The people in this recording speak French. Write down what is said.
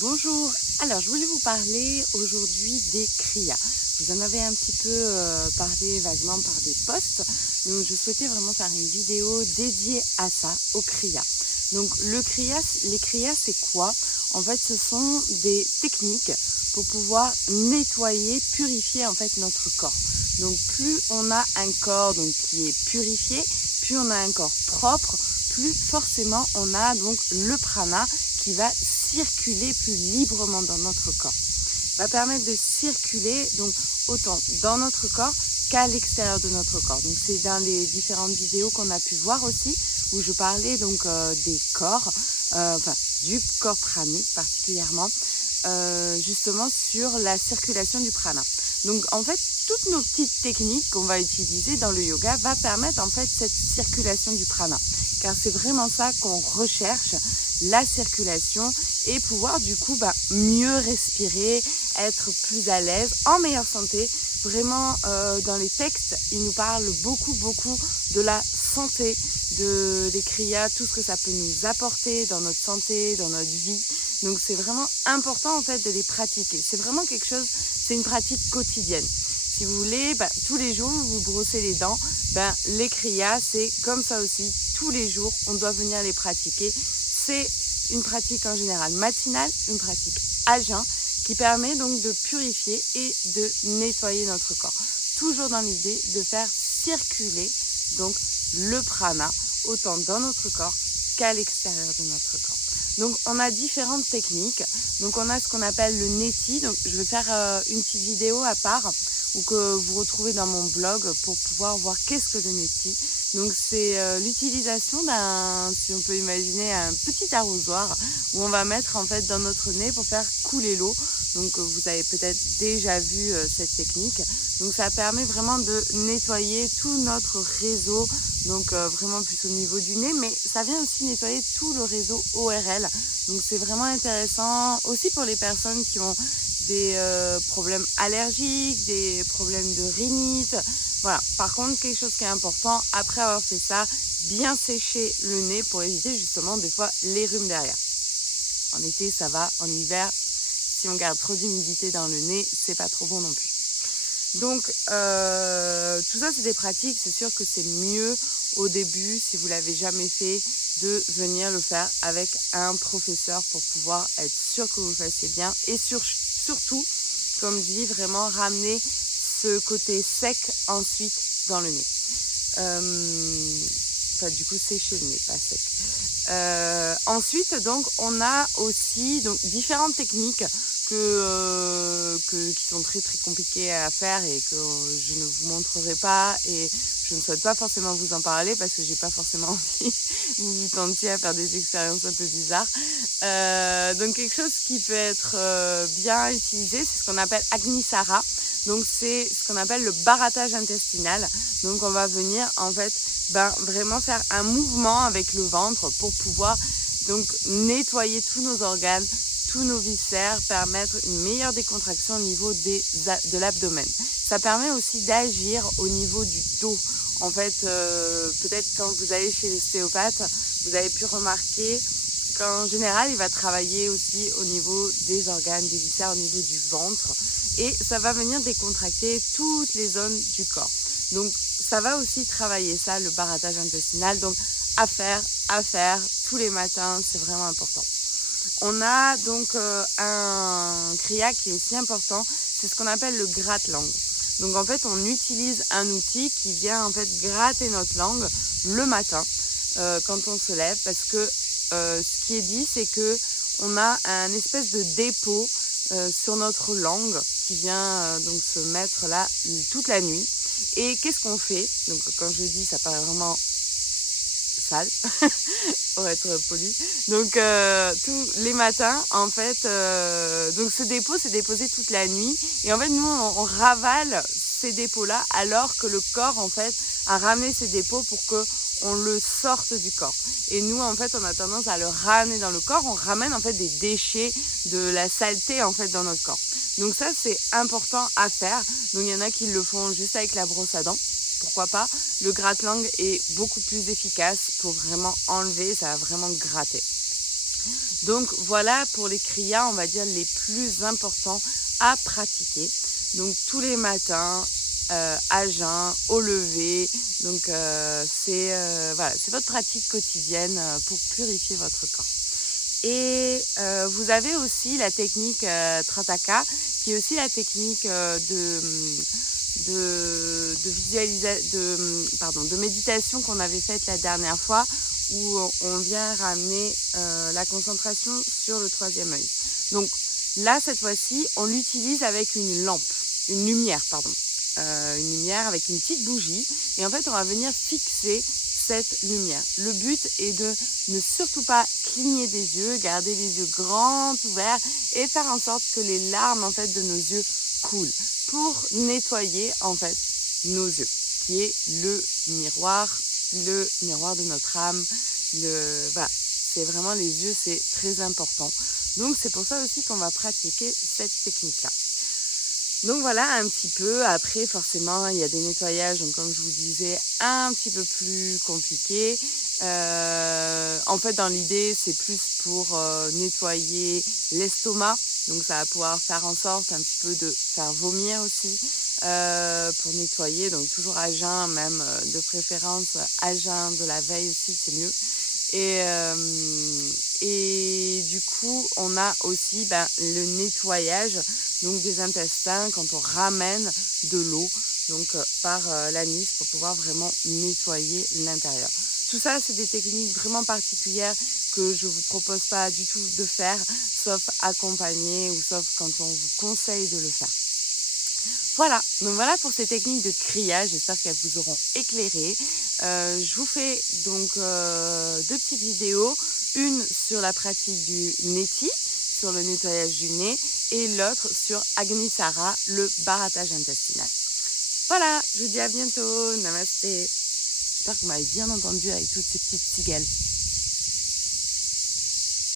Bonjour, alors je voulais vous parler aujourd'hui des kriyas. Je vous en avais un petit peu parlé vaguement par des posts, donc je souhaitais vraiment faire une vidéo dédiée à ça, aux kriyas. Donc les kriyas c'est quoi? En fait ce sont des techniques pour pouvoir nettoyer, purifier en fait notre corps. Donc plus on a un corps qui est purifié, plus on a un corps propre, plus forcément on a donc le prana qui va circuler plus librement dans notre corps. Va permettre de circuler donc autant dans notre corps qu'à l'extérieur de notre corps. Donc c'est dans les différentes vidéos qu'on a pu voir aussi où je parlais donc des corps, du corps pranique particulièrement, justement sur la circulation du prana. Donc en fait toutes nos petites techniques qu'on va utiliser dans le yoga va permettre en fait cette circulation du prana, car c'est vraiment ça qu'on recherche, la circulation, et pouvoir du coup mieux respirer, être plus à l'aise, en meilleure santé. Vraiment dans les textes, ils nous parlent beaucoup de la santé, des kriyas, tout ce que ça peut nous apporter dans notre santé, dans notre vie. Donc c'est vraiment important en fait de les pratiquer. C'est vraiment quelque chose, c'est une pratique quotidienne. Si vous voulez, tous les jours vous brossez les dents, les kriyas c'est comme ça aussi. Tous les jours on doit venir les pratiquer. C'est une pratique en général matinale, une pratique à jeun qui permet donc de purifier et de nettoyer notre corps. Toujours dans l'idée de faire circuler donc le prana autant dans notre corps qu'à l'extérieur de notre corps. Donc on a différentes techniques. Donc on a ce qu'on appelle le neti. Donc je vais faire une petite vidéo à part ou que vous retrouvez dans mon blog pour pouvoir voir qu'est-ce que le neti. Donc c'est l'utilisation d'un, si on peut imaginer, un petit arrosoir où on va mettre en fait dans notre nez pour faire couler l'eau. Donc vous avez peut-être déjà vu cette technique. Donc ça permet vraiment de nettoyer tout notre réseau, donc vraiment plus au niveau du nez, mais ça vient aussi nettoyer tout le réseau ORL. Donc c'est vraiment intéressant aussi pour les personnes qui ont des problèmes allergiques, des problèmes de rhinite. Voilà. Par contre, quelque chose qui est important, après avoir fait ça, bien sécher le nez pour éviter justement des fois les rhumes derrière. En été, ça va. En hiver, si on garde trop d'humidité dans le nez, c'est pas trop bon non plus. Donc, tout ça, c'est des pratiques. C'est sûr que c'est mieux au début, si vous l'avez jamais fait, de venir le faire avec un professeur pour pouvoir être sûr que vous le fassiez bien. Et surtout, comme dit, vraiment ramener ce côté sec ensuite dans le nez. Du coup, sécher le nez, pas sec. Ensuite, donc, on a aussi différentes techniques qui sont très compliquées à faire et que je ne vous montrerai pas, et je ne souhaite pas forcément vous en parler parce que j'ai pas forcément envie que vous tentiez à faire des expériences un peu bizarres. Donc quelque chose qui peut être bien utilisé, c'est ce qu'on appelle Agnisara. Donc c'est ce qu'on appelle le barattage intestinal. Donc on va venir en fait vraiment faire un mouvement avec le ventre pour pouvoir donc nettoyer tous nos organes, tous nos viscères, permettre une meilleure décontraction au niveau de l'abdomen. Ça permet aussi d'agir au niveau du dos. En fait, peut-être quand vous allez chez l'ostéopathe, vous avez pu remarquer qu'en général, il va travailler aussi au niveau des organes, des viscères, au niveau du ventre. Et ça va venir décontracter toutes les zones du corps. Donc, ça va aussi travailler ça, le barattage intestinal. Donc, à faire tous les matins, c'est vraiment important. On a donc un kriya qui est aussi important, c'est ce qu'on appelle le gratte-langue. Donc en fait, on utilise un outil qui vient en fait gratter notre langue le matin quand on se lève, parce que ce qui est dit, c'est que on a un espèce de dépôt sur notre langue qui vient donc se mettre là toute la nuit. Et qu'est-ce qu'on fait? Donc quand je dis, ça paraît vraiment sale pour être poli. Donc tous les matins en fait, donc ce dépôt s'est déposé toute la nuit, et en fait nous on ravale ces dépôts là alors que le corps en fait a ramené ces dépôts pour que on le sorte du corps. Et nous en fait on a tendance à le ramener dans le corps, on ramène en fait des déchets, de la saleté en fait dans notre corps. Donc ça c'est important à faire. Donc il y en a qui le font juste avec la brosse à dents. Pourquoi pas? Le gratte-langue est beaucoup plus efficace pour vraiment enlever, ça va vraiment gratter. Donc voilà pour les kriyas, on va dire les plus importants à pratiquer. Donc tous les matins, à jeun, au lever. Donc c'est votre pratique quotidienne pour purifier votre corps. Et vous avez aussi la technique Trataka, qui est aussi la technique de méditation qu'on avait faite la dernière fois, où on vient ramener la concentration sur le troisième œil. Donc là, cette fois-ci, on l'utilise avec une lumière avec une petite bougie. Et en fait, on va venir fixer cette lumière. Le but est de ne surtout pas cligner des yeux, garder les yeux grands ouverts et faire en sorte que les larmes en fait de nos yeux coulent pour nettoyer en fait nos yeux, qui est le miroir de notre âme. Voilà, c'est vraiment les yeux, c'est très important. Donc c'est pour ça aussi qu'on va pratiquer cette technique-là. Donc voilà un petit peu. Après forcément il y a des nettoyages, donc comme je vous disais, un petit peu plus compliqués. En fait dans l'idée c'est plus pour nettoyer l'estomac. Donc ça va pouvoir faire en sorte un petit peu de faire vomir aussi pour nettoyer. Donc toujours à jeun, même de préférence à jeun de la veille aussi, c'est mieux. Et du coup, on a aussi le nettoyage donc des intestins quand on ramène de l'eau donc par l'anis pour pouvoir vraiment nettoyer l'intérieur. Tout ça, c'est des techniques vraiment particulières que je vous propose pas du tout de faire, sauf accompagné ou sauf quand on vous conseille de le faire. Voilà, donc voilà pour ces techniques de kriya, j'espère qu'elles vous auront éclairé. Je vous fais donc deux petites vidéos, une sur la pratique du neti, sur le nettoyage du nez, et l'autre sur Agnisara, le barattage intestinal. Voilà, je vous dis à bientôt, namasté. J'espère que vous m'avez bien entendu avec toutes ces petites cigales.